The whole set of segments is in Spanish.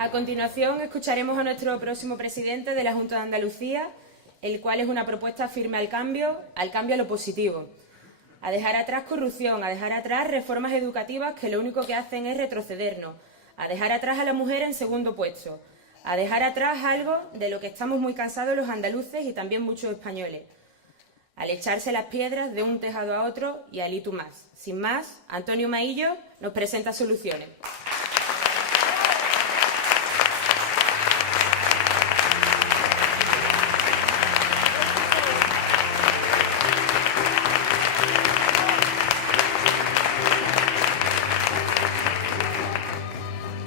A continuación escucharemos a nuestro próximo presidente de la Junta de Andalucía, el cual es una propuesta firme al cambio a lo positivo, a dejar atrás corrupción, a dejar atrás reformas educativas que lo único que hacen es retrocedernos, a dejar atrás a la mujer en segundo puesto, a dejar atrás algo de lo que estamos muy cansados los andaluces y también muchos españoles, al echarse las piedras de un tejado a otro y al y tú más. Sin más, Antonio Maillo nos presenta soluciones.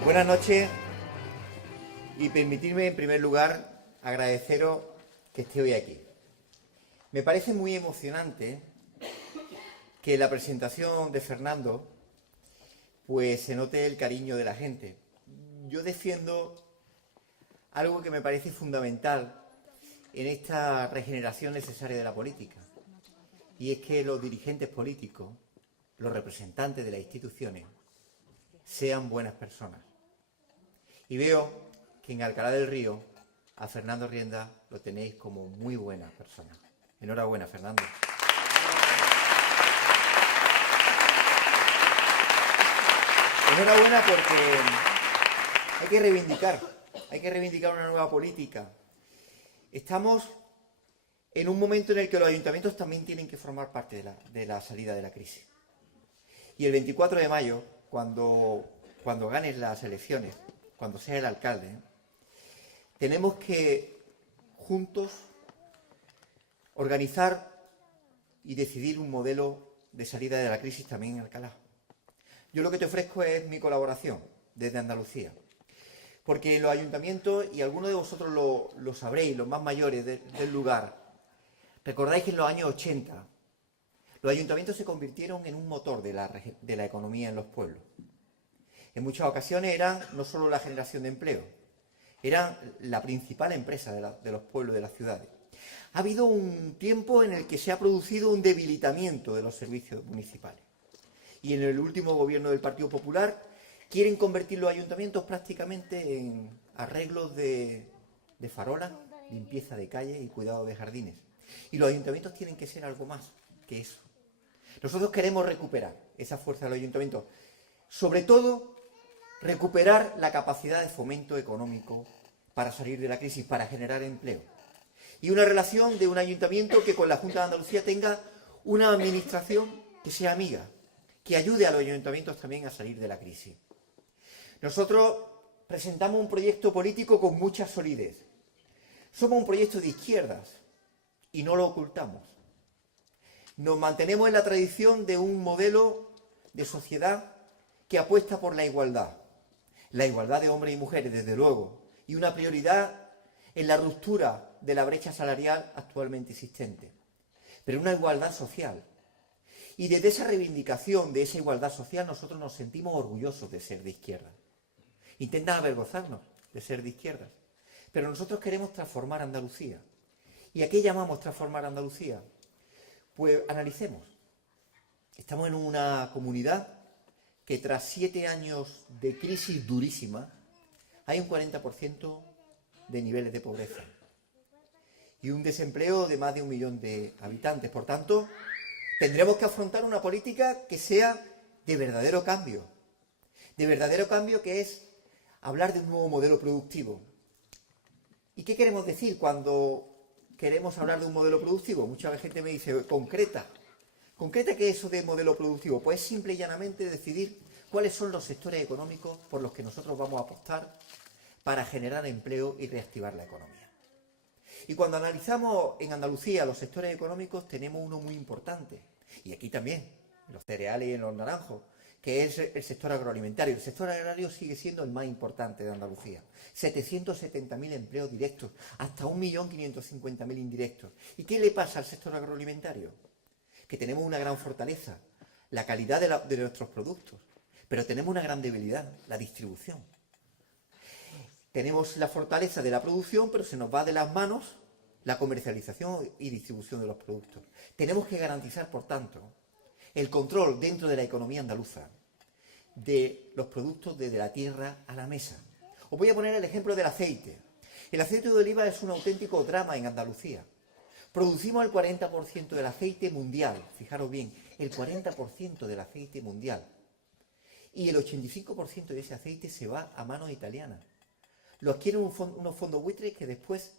Buenas noches y permitidme en primer lugar agradeceros que esté hoy aquí. Me parece muy emocionante que en la presentación de Fernando pues se note el cariño de la gente. Yo defiendo algo que me parece fundamental en esta regeneración necesaria de la política, y es que los dirigentes políticos, los representantes de las instituciones, sean buenas personas. Y veo que en Alcalá del Río a Fernando Rienda lo tenéis como muy buena persona. Enhorabuena, Fernando. Enhorabuena porque hay que reivindicar una nueva política. Estamos en un momento en el que los ayuntamientos también tienen que formar parte de la salida de la crisis. Y el 24 de mayo, cuando ganes las elecciones, cuando seas el alcalde, tenemos que juntos organizar y decidir un modelo de salida de la crisis también en Alcalá. Yo lo que te ofrezco es mi colaboración desde Andalucía, porque los ayuntamientos, y algunos de vosotros lo sabréis, los más mayores del lugar, recordáis que en los años 80 los ayuntamientos se convirtieron en un motor de la economía en los pueblos. En muchas ocasiones eran no solo la generación de empleo, eran la principal empresa de los pueblos, de las ciudades. Ha habido un tiempo en el que se ha producido un debilitamiento de los servicios municipales. Y en el último gobierno del Partido Popular quieren convertir los ayuntamientos prácticamente en arreglos de farolas, limpieza de calles y cuidado de jardines. Y los ayuntamientos tienen que ser algo más que eso. Nosotros queremos recuperar esa fuerza de los ayuntamientos, sobre todo recuperar la capacidad de fomento económico para salir de la crisis, para generar empleo. Y una relación de un ayuntamiento que con la Junta de Andalucía tenga una administración que sea amiga, que ayude a los ayuntamientos también a salir de la crisis. Nosotros presentamos un proyecto político con mucha solidez. Somos un proyecto de izquierdas y no lo ocultamos. Nos mantenemos en la tradición de un modelo de sociedad que apuesta por la igualdad de hombres y mujeres, desde luego, y una prioridad en la ruptura de la brecha salarial actualmente existente, pero una igualdad social. Y desde esa reivindicación de esa igualdad social nosotros nos sentimos orgullosos de ser de izquierda. Intentan avergonzarnos de ser de izquierdas, pero nosotros queremos transformar Andalucía. ¿Y a qué llamamos transformar Andalucía? Pues analicemos. Estamos en una comunidad que tras 7 años de crisis durísima hay un 40% de niveles de pobreza y un desempleo de más de 1 millón de habitantes. Por tanto, tendremos que afrontar una política que sea de verdadero cambio que es hablar de un nuevo modelo productivo. ¿Y qué queremos decir cuando queremos hablar de un modelo productivo? Mucha gente me dice, concreta. ¿Concreta qué es eso de modelo productivo? Pues simple y llanamente decidir cuáles son los sectores económicos por los que nosotros vamos a apostar para generar empleo y reactivar la economía. Y cuando analizamos en Andalucía los sectores económicos, tenemos uno muy importante, y aquí también, en los cereales y en los naranjos, que es el sector agroalimentario. El sector agrario sigue siendo el más importante de Andalucía. 770.000 empleos directos, hasta 1.550.000 indirectos. ¿Y qué le pasa al sector agroalimentario? Que tenemos una gran fortaleza, la calidad de nuestros productos, pero tenemos una gran debilidad, la distribución. Tenemos la fortaleza de la producción, pero se nos va de las manos la comercialización y distribución de los productos. Tenemos que garantizar, por tanto, el control dentro de la economía andaluza de los productos desde la tierra a la mesa. Os voy a poner el ejemplo del aceite. El aceite de oliva es un auténtico drama en Andalucía. Producimos el 40% del aceite mundial, fijaros bien, el 40% del aceite mundial. Y el 85% de ese aceite se va a manos italianas. Lo adquieren unos fondos buitres que después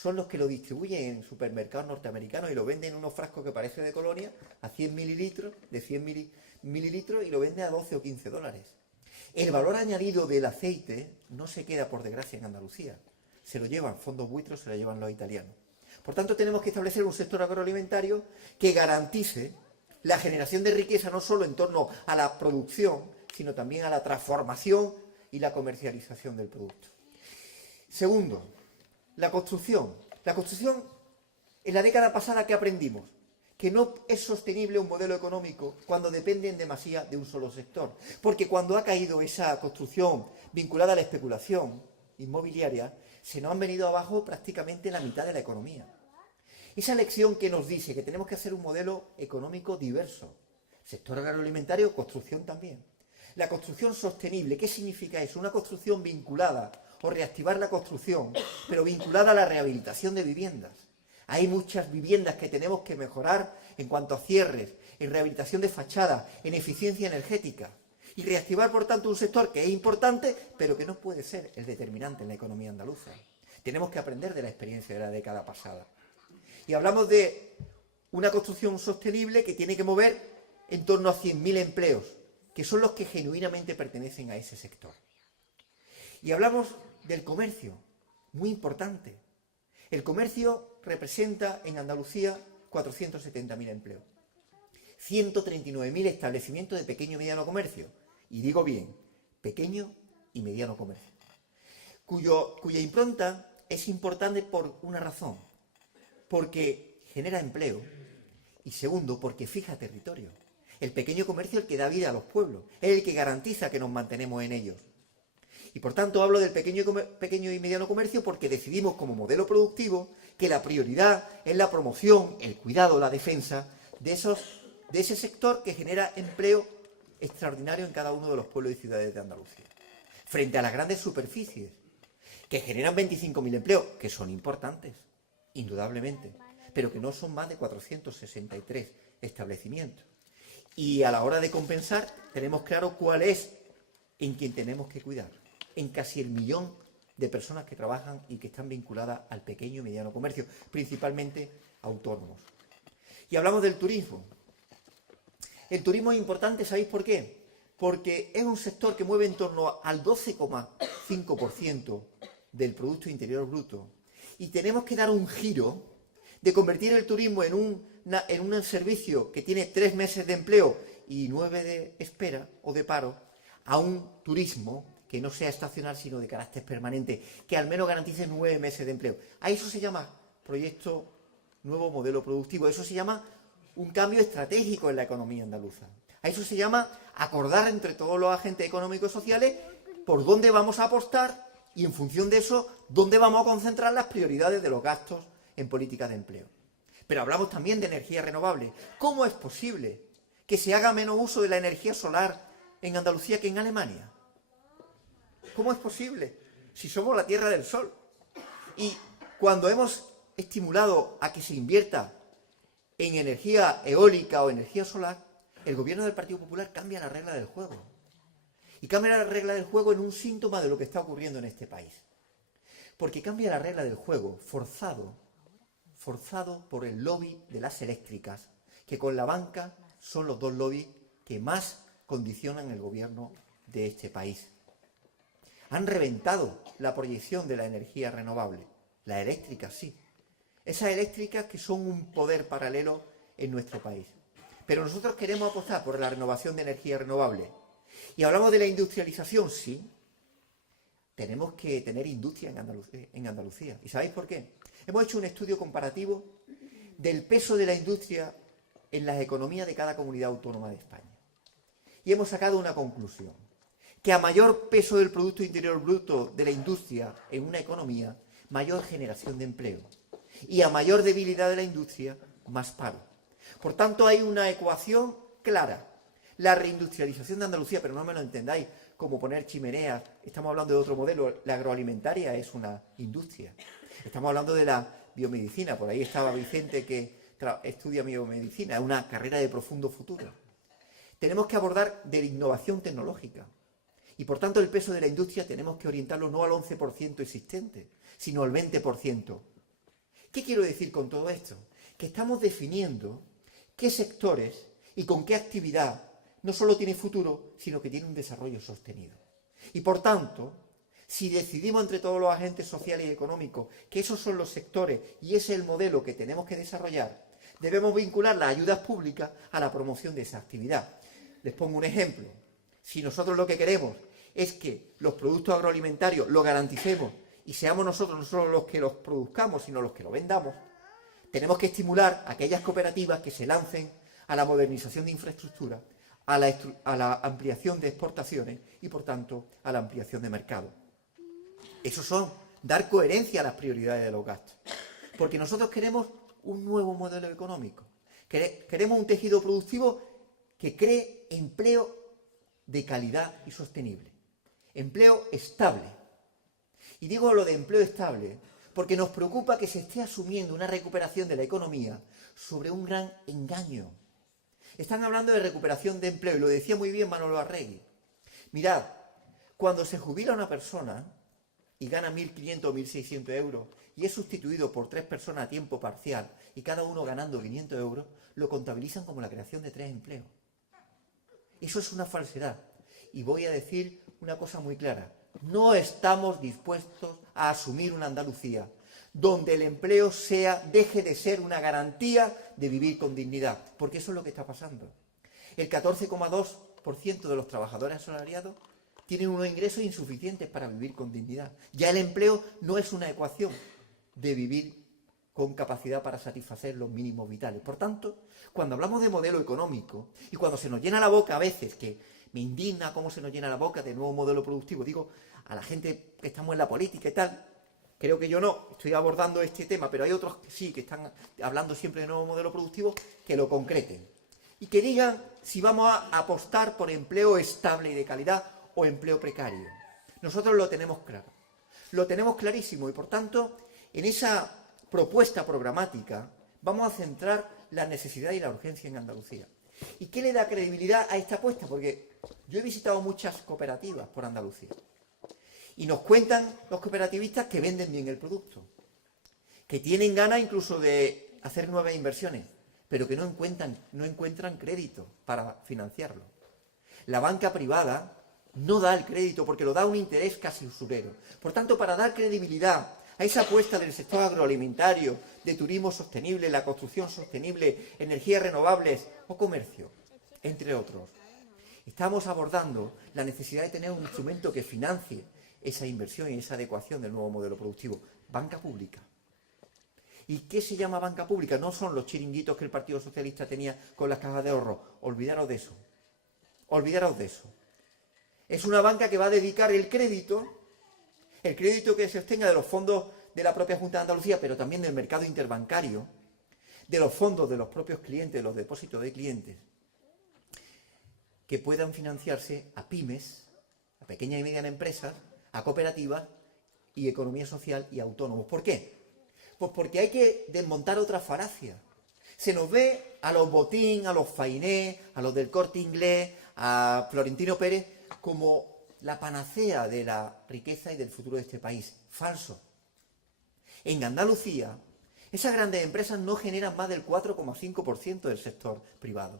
son los que lo distribuyen en supermercados norteamericanos y lo venden en unos frascos que parece de colonia a 100 mililitros, de 100 mililitros, y lo venden a 12 o 15 dólares. El valor añadido del aceite no se queda, por desgracia, en Andalucía. Se lo llevan fondos buitres, se lo llevan los italianos. Por tanto, tenemos que establecer un sector agroalimentario que garantice la generación de riqueza no solo en torno a la producción, sino también a la transformación y la comercialización del producto. Segundo, la construcción. La construcción, en la década pasada, ¿qué aprendimos? Que no es sostenible un modelo económico cuando depende en demasía de un solo sector. Porque cuando ha caído esa construcción vinculada a la especulación inmobiliaria, se nos han venido abajo prácticamente la mitad de la economía. Esa lección que nos dice que tenemos que hacer un modelo económico diverso. Sector agroalimentario, construcción también. La construcción sostenible, ¿qué significa eso? Una construcción vinculada, o reactivar la construcción, pero vinculada a la rehabilitación de viviendas. Hay muchas viviendas que tenemos que mejorar en cuanto a cierres, en rehabilitación de fachadas, en eficiencia energética. Y reactivar, por tanto, un sector que es importante, pero que no puede ser el determinante en la economía andaluza. Tenemos que aprender de la experiencia de la década pasada. Y hablamos de una construcción sostenible que tiene que mover en torno a 100.000 empleos, que son los que genuinamente pertenecen a ese sector. Y hablamos del comercio, muy importante. El comercio representa en Andalucía 470.000 empleos. 139.000 establecimientos de pequeño y mediano comercio. Y digo bien, pequeño y mediano comercio. Cuya impronta es importante por una razón. Porque genera empleo. Y segundo, porque fija territorio. El pequeño comercio es el que da vida a los pueblos. Es el que garantiza que nos mantenemos en ellos. Y por tanto hablo del pequeño y mediano comercio porque decidimos como modelo productivo que la prioridad es la promoción, el cuidado, la defensa de ese sector que genera empleo extraordinario en cada uno de los pueblos y ciudades de Andalucía. Frente a las grandes superficies, que generan 25.000 empleos, que son importantes, indudablemente, pero que no son más de 463 establecimientos. Y a la hora de compensar, tenemos claro cuál es en quien tenemos que cuidar. En casi 1 millón de personas que trabajan y que están vinculadas al pequeño y mediano comercio, principalmente autónomos. Y hablamos del turismo. El turismo es importante, ¿sabéis por qué? Porque es un sector que mueve en torno al 12,5% del Producto Interior Bruto. Y tenemos que dar un giro de convertir el turismo en un servicio que tiene 3 meses de empleo y 9 de espera o de paro, a un turismo que no sea estacional, sino de carácter permanente, que al menos garantice 9 meses de empleo. A eso se llama proyecto nuevo modelo productivo. Eso se llama un cambio estratégico en la economía andaluza. A eso se llama acordar entre todos los agentes económicos y sociales por dónde vamos a apostar y, en función de eso, dónde vamos a concentrar las prioridades de los gastos en políticas de empleo. Pero hablamos también de energía renovable. ¿Cómo es posible que se haga menos uso de la energía solar en Andalucía que en Alemania? ¿Cómo es posible? Si somos la tierra del sol. Y cuando hemos estimulado a que se invierta en energía eólica o energía solar, el gobierno del Partido Popular cambia la regla del juego. Y cambia la regla del juego en un síntoma de lo que está ocurriendo en este país. Porque cambia la regla del juego forzado por el lobby de las eléctricas, que con la banca son los dos lobbies que más condicionan el gobierno de este país. Han reventado la proyección de la energía renovable. Las eléctricas, sí. Esas eléctricas que son un poder paralelo en nuestro país. Pero nosotros queremos apostar por la renovación de energía renovable. Y hablamos de la industrialización, sí. Tenemos que tener industria en Andalucía. ¿Y sabéis por qué? Hemos hecho un estudio comparativo del peso de la industria en las economías de cada comunidad autónoma de España. Y hemos sacado una conclusión. Que a mayor peso del Producto Interior Bruto de la industria en una economía, mayor generación de empleo. Y a mayor debilidad de la industria, más paro. Por tanto, hay una ecuación clara. La reindustrialización de Andalucía, pero no me lo entendáis como poner chimeneas. Estamos hablando de otro modelo. La agroalimentaria es una industria. Estamos hablando de la biomedicina. Por ahí estaba Vicente, que estudia biomedicina. Es una carrera de profundo futuro. Tenemos que abordar de la innovación tecnológica. Y por tanto el peso de la industria tenemos que orientarlo no al 11% existente, sino al 20%. ¿Qué quiero decir con todo esto? Que estamos definiendo qué sectores y con qué actividad no solo tiene futuro, sino que tiene un desarrollo sostenido. Y por tanto, si decidimos entre todos los agentes sociales y económicos que esos son los sectores y ese es el modelo que tenemos que desarrollar, debemos vincular las ayudas públicas a la promoción de esa actividad. Les pongo un ejemplo. Si nosotros lo que queremos es que los productos agroalimentarios los garanticemos y seamos nosotros no solo los que los produzcamos, sino los que los vendamos, tenemos que estimular a aquellas cooperativas que se lancen a la modernización de infraestructura, a la ampliación de exportaciones y, por tanto, a la ampliación de mercado. Eso son dar coherencia a las prioridades de los gastos. Porque nosotros queremos un nuevo modelo económico. Queremos un tejido productivo que cree empleo de calidad y sostenible. Empleo estable. Y digo lo de empleo estable porque nos preocupa que se esté asumiendo una recuperación de la economía sobre un gran engaño. Están hablando de recuperación de empleo, y lo decía muy bien Manolo Arregui. Mirad, cuando se jubila una persona y gana 1.500 o 1.600 euros y es sustituido por 3 personas a tiempo parcial y cada uno ganando 500 euros, lo contabilizan como la creación de 3 empleos. Eso es una falsedad. Y voy a decir una cosa muy clara. No estamos dispuestos a asumir una Andalucía donde el empleo deje de ser una garantía de vivir con dignidad, porque eso es lo que está pasando. El 14,2% de los trabajadores asalariados tienen unos ingresos insuficientes para vivir con dignidad. Ya el empleo no es una ecuación de vivir con capacidad para satisfacer los mínimos vitales. Por tanto, cuando hablamos de modelo económico y cuando se nos llena la boca a veces, que me indigna cómo se nos llena la boca de nuevo modelo productivo, digo a la gente que estamos en la política y tal, creo que yo no estoy abordando este tema, pero hay otros que sí, que están hablando siempre de nuevo modelo productivo, que lo concreten. Y que digan si vamos a apostar por empleo estable y de calidad o empleo precario. Nosotros lo tenemos claro. Lo tenemos clarísimo y, por tanto, en esa propuesta programática vamos a centrar la necesidad y la urgencia en Andalucía. ¿Y qué le da credibilidad a esta apuesta? Porque yo he visitado muchas cooperativas por Andalucía. Y nos cuentan los cooperativistas que venden bien el producto, que tienen ganas incluso de hacer nuevas inversiones, pero que no encuentran crédito para financiarlo. La banca privada no da el crédito porque lo da a un interés casi usurero. Por tanto, para dar credibilidad a esa apuesta del sector agroalimentario, de turismo sostenible, la construcción sostenible, energías renovables o comercio, entre otros, estamos abordando la necesidad de tener un instrumento que financie esa inversión y esa adecuación del nuevo modelo productivo. Banca pública. ¿Y qué se llama banca pública? No son los chiringuitos que el Partido Socialista tenía con las cajas de ahorro. Olvidaros de eso. Olvidaros de eso. Es una banca que va a dedicar el crédito que se obtenga de los fondos de la propia Junta de Andalucía, pero también del mercado interbancario, de los fondos de los propios clientes, de los depósitos de clientes, que puedan financiarse a pymes, a pequeñas y medianas empresas, a cooperativas y economía social y autónomos. ¿Por qué? Pues porque hay que desmontar otra falacia. Se nos ve a los Botín, a los Fainé, a los del Corte Inglés, a Florentino Pérez como la panacea de la riqueza y del futuro de este país. Falso. En Andalucía, esas grandes empresas no generan más del 4,5% del sector privado.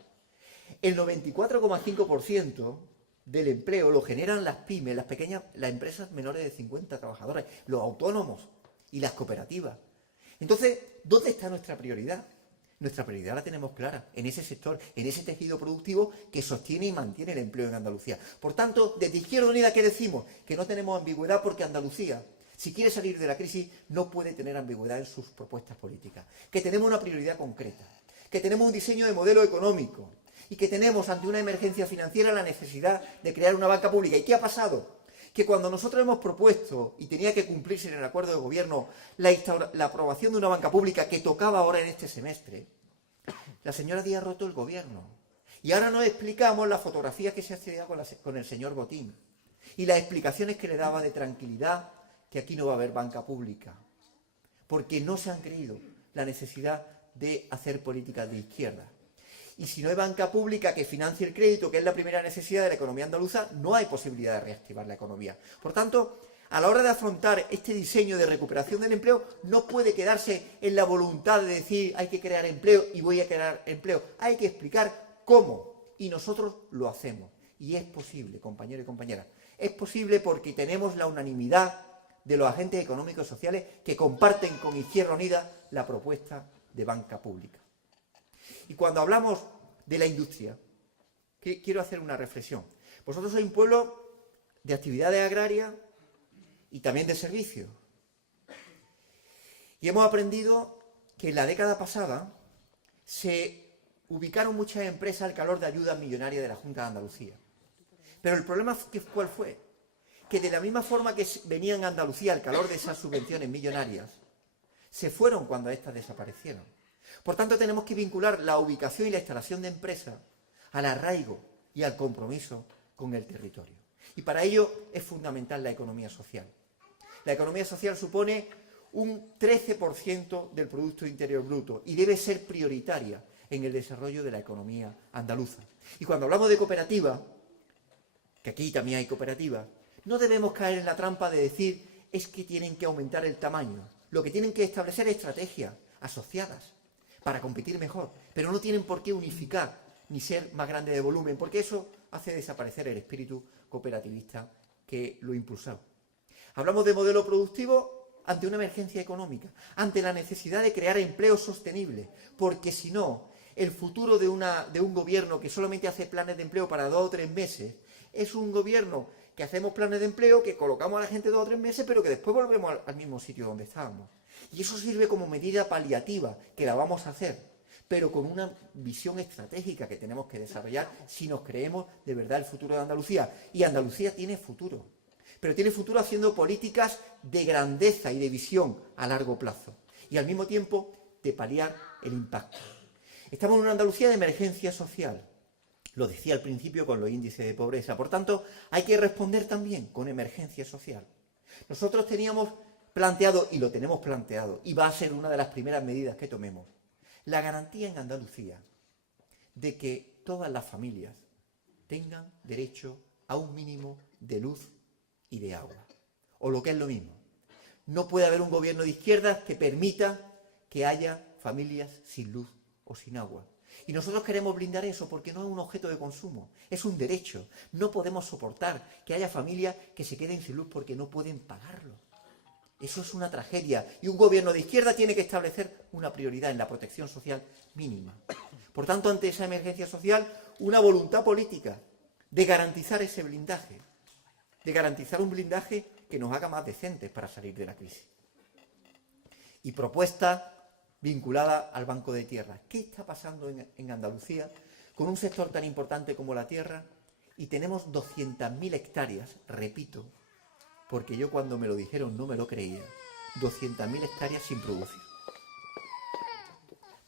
El 94,5% del empleo lo generan las pymes, las empresas menores de 50 trabajadores, los autónomos y las cooperativas. Entonces, ¿dónde está nuestra prioridad? Nuestra prioridad la tenemos clara, en ese sector, en ese tejido productivo que sostiene y mantiene el empleo en Andalucía. Por tanto, desde Izquierda Unida, ¿qué decimos? Que no tenemos ambigüedad porque Andalucía, si quiere salir de la crisis, no puede tener ambigüedad en sus propuestas políticas. Que tenemos una prioridad concreta, que tenemos un diseño de modelo económico y que tenemos ante una emergencia financiera la necesidad de crear una banca pública. ¿Y qué ha pasado? Que cuando nosotros hemos propuesto, y tenía que cumplirse en el acuerdo de gobierno, la aprobación de una banca pública que tocaba ahora en este semestre, la señora Díaz rotó el gobierno. Y ahora nos explicamos la fotografía que se hacía con el señor Botín. y las explicaciones que le daba de tranquilidad, que aquí no va a haber banca pública, porque no se han creído la necesidad de hacer políticas de izquierda. Y si no hay banca pública que financie el crédito, que es la primera necesidad de la economía andaluza, no hay posibilidad de reactivar la economía. Por tanto, a la hora de afrontar este diseño de recuperación del empleo, no puede quedarse en la voluntad de decir hay que crear empleo y voy a crear empleo. Hay que explicar cómo, y nosotros lo hacemos. Y es posible, compañeros y compañeras. Es posible porque tenemos la unanimidad de los agentes económicos y sociales que comparten con Izquierda Unida la propuesta de banca pública. Y cuando hablamos de la industria, quiero hacer una reflexión. Vosotros sois un pueblo de actividades agrarias y también de servicios. Y hemos aprendido que en la década pasada se ubicaron muchas empresas al calor de ayudas millonarias de la Junta de Andalucía. Pero el problema, ¿cuál fue? Que de la misma forma que venían a Andalucía al calor de esas subvenciones millonarias, se fueron cuando éstas desaparecieron. Por tanto, tenemos que vincular la ubicación y la instalación de empresas al arraigo y al compromiso con el territorio. Y para ello es fundamental la economía social. La economía social supone un 13% del Producto Interior Bruto y debe ser prioritaria en el desarrollo de la economía andaluza. Y cuando hablamos de cooperativas, que aquí también hay cooperativas, no debemos caer en la trampa de decir es que tienen que aumentar el tamaño. Lo que tienen que establecer es estrategias asociadas para competir mejor, pero no tienen por qué unificar ni ser más grande de volumen, porque eso hace desaparecer el espíritu cooperativista que lo impulsó. Hablamos de modelo productivo ante una emergencia económica, ante la necesidad de crear empleo sostenible, porque si no, el futuro de un gobierno que solamente hace planes de empleo para 2 o 3 meses es un gobierno que hacemos planes de empleo, que colocamos a la gente 2 o 3 meses, pero que después volvemos al mismo sitio donde estábamos. Y eso sirve como medida paliativa, que la vamos a hacer, pero con una visión estratégica que tenemos que desarrollar si nos creemos de verdad el futuro de Andalucía. Y Andalucía tiene futuro, pero tiene futuro haciendo políticas de grandeza y de visión a largo plazo, y al mismo tiempo de paliar el impacto. Estamos en una Andalucía de emergencia social. Lo decía al principio con los índices de pobreza. Por tanto, hay que responder también con emergencia social. Nosotros teníamos planteado, y lo tenemos planteado, y va a ser una de las primeras medidas que tomemos, la garantía en Andalucía de que todas las familias tengan derecho a un mínimo de luz y de agua. O lo que es lo mismo. No puede haber un gobierno de izquierdas que permita que haya familias sin luz o sin agua. Y nosotros queremos blindar eso porque no es un objeto de consumo, es un derecho. No podemos soportar que haya familias que se queden sin luz porque no pueden pagarlo. Eso es una tragedia. Y un gobierno de izquierda tiene que establecer una prioridad en la protección social mínima. Por tanto, ante esa emergencia social, una voluntad política de garantizar ese blindaje, de garantizar un blindaje que nos haga más decentes para salir de la crisis. Y propuesta vinculada al Banco de Tierra. ¿Qué está pasando en Andalucía con un sector tan importante como la tierra? Y tenemos 200.000 hectáreas, repito, porque yo cuando me lo dijeron no me lo creía, 200.000 hectáreas sin producir.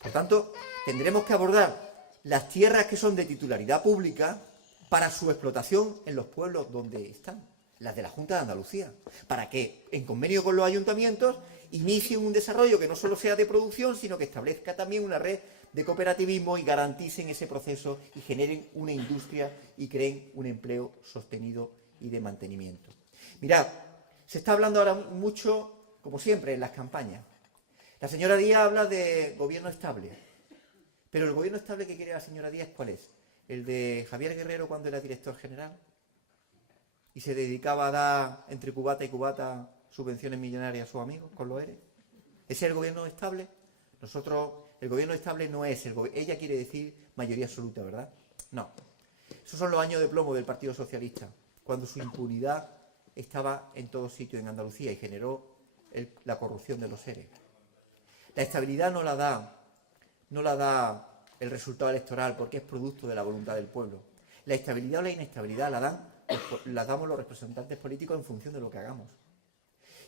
Por tanto, tendremos que abordar las tierras que son de titularidad pública para su explotación en los pueblos donde están, las de la Junta de Andalucía, para que, en convenio con los ayuntamientos, inicien un desarrollo que no solo sea de producción, sino que establezca también una red de cooperativismo y garanticen ese proceso y generen una industria y creen un empleo sostenido y de mantenimiento. Mirad, se está hablando ahora mucho, como siempre, en las campañas. La señora Díaz habla de gobierno estable, pero el gobierno estable que quiere la señora Díaz, ¿cuál es? ¿El de Javier Guerrero cuando era director general? Y se dedicaba a dar entre cubata y cubata subvenciones millonarias a sus amigos con los ERE. ¿Ese es el gobierno estable? Nosotros, el gobierno estable no es el gobierno. Ella quiere decir mayoría absoluta, ¿verdad? No. Esos son los años de plomo del Partido Socialista, cuando su impunidad estaba en todos sitios en Andalucía y generó la corrupción de los ERE. La estabilidad no la da el resultado electoral porque es producto de la voluntad del pueblo. La estabilidad o la inestabilidad la damos los representantes políticos en función de lo que hagamos.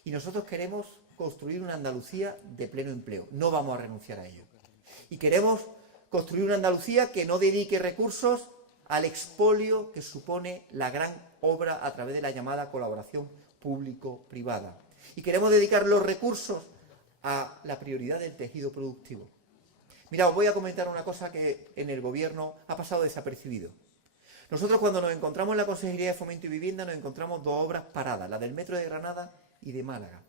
Y nosotros queremos construir una Andalucía de pleno empleo. No vamos a renunciar a ello. Y queremos construir una Andalucía que no dedique recursos al expolio que supone la gran obra a través de la llamada colaboración público-privada. Y queremos dedicar los recursos a la prioridad del tejido productivo. Mira, os voy a comentar una cosa que en el Gobierno ha pasado desapercibido. Nosotros cuando nos encontramos en la Consejería de Fomento y Vivienda nos encontramos dos obras paradas, la del Metro de Granada y de Málaga.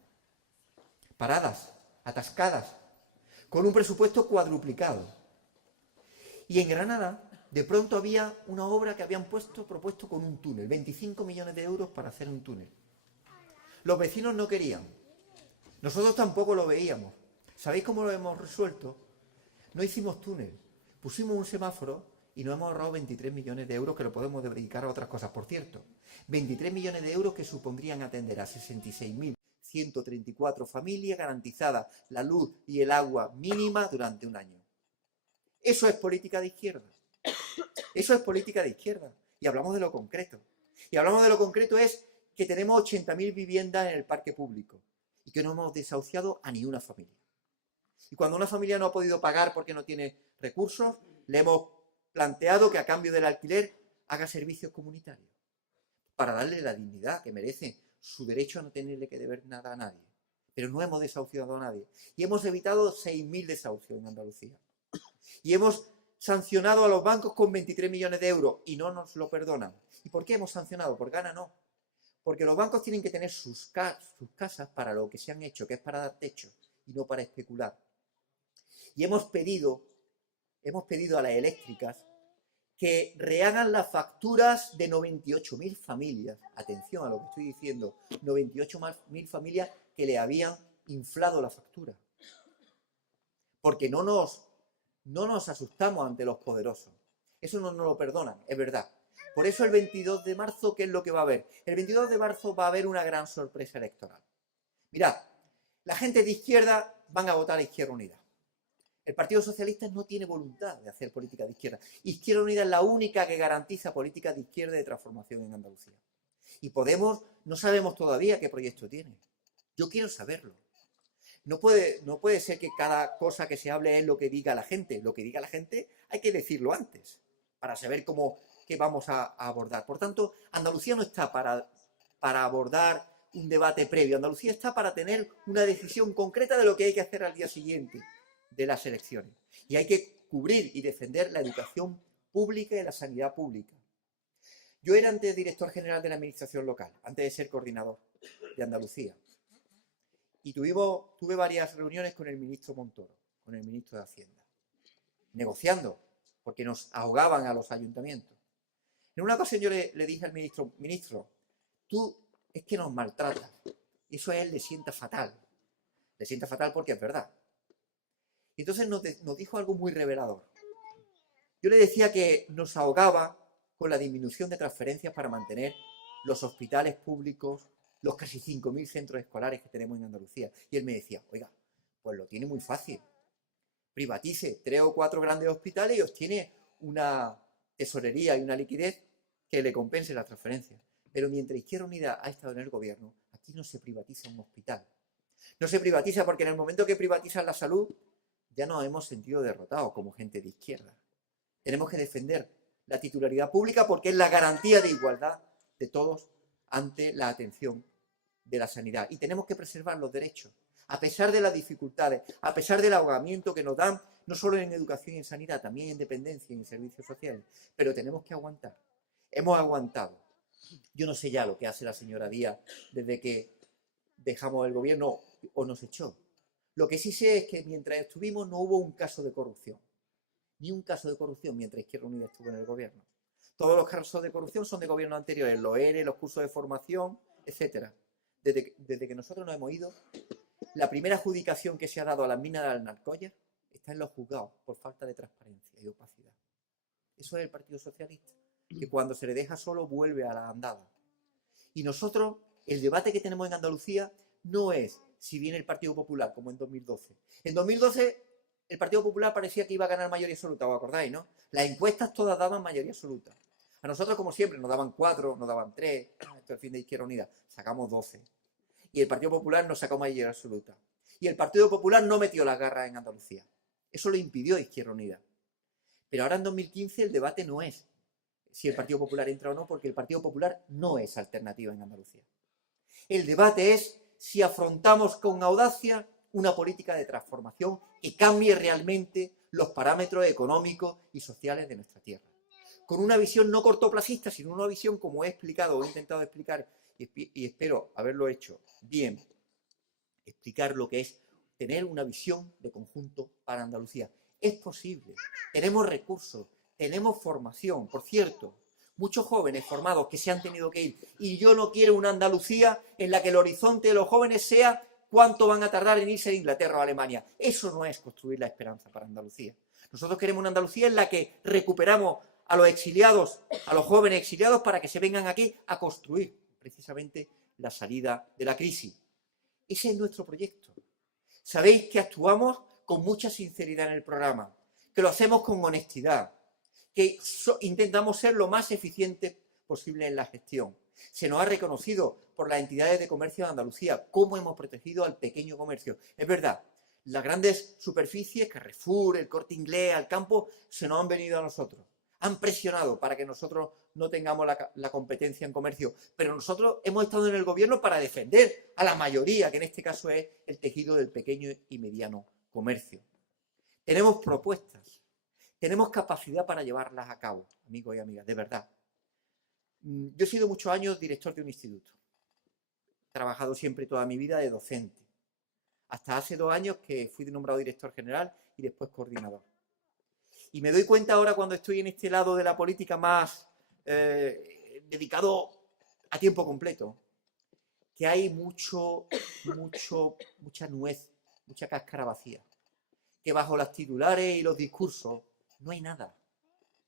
Paradas, atascadas, con un presupuesto cuadruplicado. Y en Granada, de pronto había una obra que habían propuesto con un túnel, 25 millones de euros para hacer un túnel. Los vecinos no querían. Nosotros tampoco lo veíamos. ¿Sabéis cómo lo hemos resuelto? No hicimos túnel. Pusimos un semáforo y nos hemos ahorrado 23 millones de euros que lo podemos dedicar a otras cosas. Por cierto, 23 millones de euros que supondrían atender a 66.134 familias, garantizada la luz y el agua mínima durante un año. Eso es política de izquierda. Eso es política de izquierda. Y hablamos de lo concreto. Y hablamos de lo concreto es que tenemos 80.000 viviendas en el parque público y que no hemos desahuciado a ni una familia. Y cuando una familia no ha podido pagar porque no tiene recursos, le hemos planteado que a cambio del alquiler haga servicios comunitarios para darle la dignidad que merece, su derecho a no tenerle que deber nada a nadie. Pero no hemos desahuciado a nadie. Y hemos evitado 6.000 desahucios en Andalucía. Y hemos sancionado a los bancos con 23 millones de euros y no nos lo perdonan. ¿Y por qué hemos sancionado? Por gana no. Porque los bancos tienen que tener sus casas para lo que se han hecho, que es para dar techo y no para especular. Y hemos pedido a las eléctricas que rehagan las facturas de 98.000 familias. Atención a lo que estoy diciendo. 98.000 familias que le habían inflado la factura. Porque no nos asustamos ante los poderosos. Eso no nos lo perdonan, es verdad. Por eso el 22 de marzo, ¿qué es lo que va a haber? El 22 de marzo va a haber una gran sorpresa electoral. Mirad, la gente de izquierda van a votar a Izquierda Unida. El Partido Socialista no tiene voluntad de hacer política de izquierda. Izquierda Unida es la única que garantiza políticas de izquierda y de transformación en Andalucía. Y Podemos no sabemos todavía qué proyecto tiene. Yo quiero saberlo. No puede ser que cada cosa que se hable es lo que diga la gente. Lo que diga la gente hay que decirlo antes para saber qué vamos a abordar. Por tanto, Andalucía no está para abordar un debate previo. Andalucía está para tener una decisión concreta de lo que hay que hacer al día siguiente de las elecciones. Y hay que cubrir y defender la educación pública y la sanidad pública. Yo era antes director general de la administración local, antes de ser coordinador de Andalucía. Y tuve varias reuniones con el ministro Montoro, con el ministro de Hacienda, negociando, porque nos ahogaban a los ayuntamientos. En una ocasión yo le dije al ministro, tú es que nos maltratas. Eso a él le sienta fatal. Le sienta fatal porque es verdad. Y entonces nos dijo algo muy revelador. Yo le decía que nos ahogaba con la disminución de transferencias para mantener los hospitales públicos, los casi 5.000 centros escolares que tenemos en Andalucía. Y él me decía, oiga, pues lo tiene muy fácil. Privatice 3 o 4 grandes hospitales y obtiene una tesorería y una liquidez que le compense las transferencias. Pero mientras Izquierda Unida ha estado en el gobierno, aquí no se privatiza un hospital. No se privatiza porque en el momento que privatizan la salud, ya nos hemos sentido derrotados como gente de izquierda. Tenemos que defender la titularidad pública porque es la garantía de igualdad de todos ante la atención de la sanidad. Y tenemos que preservar los derechos, a pesar de las dificultades, a pesar del ahogamiento que nos dan, no solo en educación y en sanidad, también en dependencia y en servicios sociales. Pero tenemos que aguantar. Hemos aguantado. Yo no sé ya lo que hace la señora Díaz desde que dejamos el gobierno o nos echó. Lo que sí sé es que mientras estuvimos no hubo un caso de corrupción. Ni un caso de corrupción mientras Izquierda Unida estuvo en el gobierno. Todos los casos de corrupción son de gobiernos anteriores, los ERE, los cursos de formación, etc. Desde que nosotros nos hemos ido, la primera adjudicación que se ha dado a las minas de Alnacoya está en los juzgados por falta de transparencia y opacidad. Eso es el Partido Socialista, que cuando se le deja solo vuelve a la andada. Y nosotros, el debate que tenemos en Andalucía no es si viene el Partido Popular, como en 2012. En 2012 el Partido Popular parecía que iba a ganar mayoría absoluta, ¿os acordáis, no? Las encuestas todas daban mayoría absoluta. A nosotros, como siempre, nos daban 4, nos daban 3, esto es el fin de Izquierda Unida, sacamos 12. Y el Partido Popular nos sacó mayoría absoluta. Y el Partido Popular no metió las garras en Andalucía. Eso lo impidió Izquierda Unida. Pero ahora en 2015 el debate no es si el Partido Popular entra o no, porque el Partido Popular no es alternativa en Andalucía. El debate es si afrontamos con audacia una política de transformación que cambie realmente los parámetros económicos y sociales de nuestra tierra. Con una visión no cortoplacista, sino una visión, como he explicado o he intentado explicar, y espero haberlo hecho bien, explicar lo que es tener una visión de conjunto para Andalucía. Es posible, tenemos recursos, tenemos formación. Por cierto, muchos jóvenes formados que se han tenido que ir, y yo no quiero una Andalucía en la que el horizonte de los jóvenes sea cuánto van a tardar en irse de Inglaterra o Alemania. Eso no es construir la esperanza para Andalucía. Nosotros queremos una Andalucía en la que recuperamos a los exiliados, a los jóvenes exiliados, para que se vengan aquí a construir precisamente la salida de la crisis. Ese es nuestro proyecto. Sabéis que actuamos con mucha sinceridad en el programa, que lo hacemos con honestidad, que intentamos ser lo más eficientes posible en la gestión. Se nos ha reconocido por las entidades de comercio de Andalucía cómo hemos protegido al pequeño comercio. Es verdad, las grandes superficies, Carrefour, el Corte Inglés, Alcampo, se nos han venido a nosotros. Han presionado para que nosotros no tengamos la competencia en comercio, pero nosotros hemos estado en el gobierno para defender a la mayoría, que en este caso es el tejido del pequeño y mediano comercio. Tenemos propuestas, tenemos capacidad para llevarlas a cabo, amigos y amigas, de verdad. Yo he sido muchos años director de un instituto. He trabajado siempre toda mi vida de docente. Hasta hace 2 años que fui nombrado director general y después coordinador. Y me doy cuenta ahora, cuando estoy en este lado de la política más dedicado a tiempo completo, que hay mucha nuez, mucha cáscara vacía. Que bajo las titulares y los discursos no hay nada.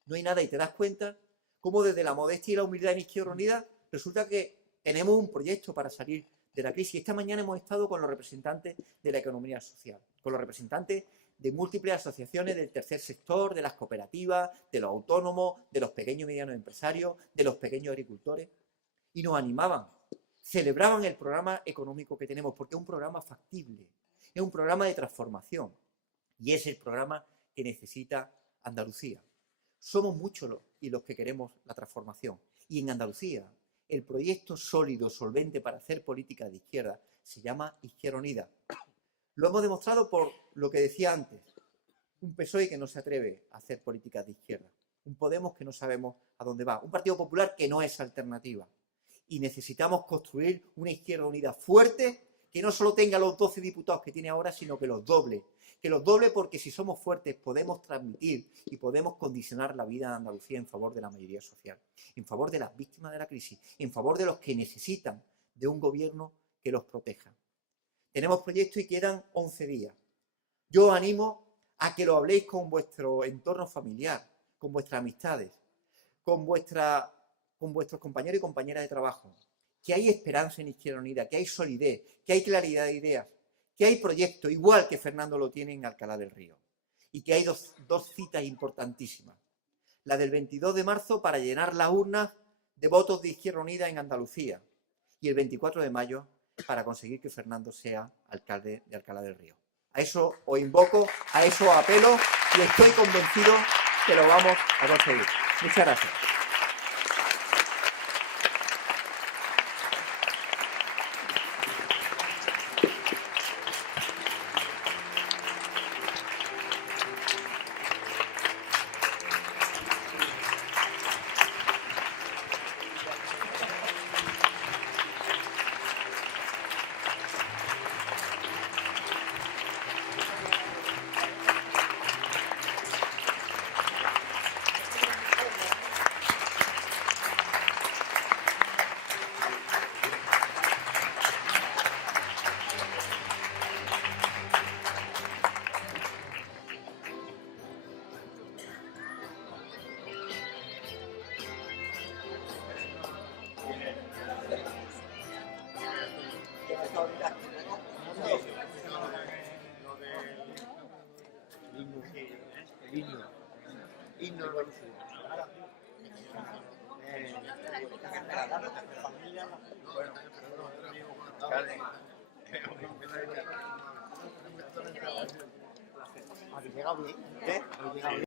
No hay nada, y te das cuenta cómo desde la modestia y la humildad en Izquierda Unida resulta que tenemos un proyecto para salir de la crisis. Esta mañana hemos estado con los representantes de la economía social, con los representantes de múltiples asociaciones del tercer sector, de las cooperativas, de los autónomos, de los pequeños y medianos empresarios, de los pequeños agricultores, y nos animaban, celebraban el programa económico que tenemos, porque es un programa factible, es un programa de transformación, y es el programa que necesita Andalucía. Somos muchos los que queremos la transformación, y en Andalucía el proyecto sólido, solvente para hacer política de izquierda se llama Izquierda Unida. Lo hemos demostrado por lo que decía antes, un PSOE que no se atreve a hacer políticas de izquierda, un Podemos que no sabemos a dónde va, un Partido Popular que no es alternativa. Y necesitamos construir una Izquierda Unida fuerte, que no solo tenga los 12 diputados que tiene ahora, sino que los doble. Que los doble, porque si somos fuertes podemos transmitir y podemos condicionar la vida de Andalucía en favor de la mayoría social, en favor de las víctimas de la crisis, en favor de los que necesitan de un gobierno que los proteja. Tenemos proyectos y quedan 11 días. Yo os animo a que lo habléis con vuestro entorno familiar, con vuestras amistades, con vuestros compañeros y compañeras de trabajo. Que hay esperanza en Izquierda Unida, que hay solidez, que hay claridad de ideas, que hay proyectos, igual que Fernando lo tiene en Alcalá del Río. Y que hay dos citas importantísimas. La del 22 de marzo para llenar las urnas de votos de Izquierda Unida en Andalucía. Y el 24 de mayo para conseguir que Fernando sea alcalde de Alcalá del Río. A eso os invoco, a eso os apelo, y estoy convencido que lo vamos a conseguir. Muchas gracias.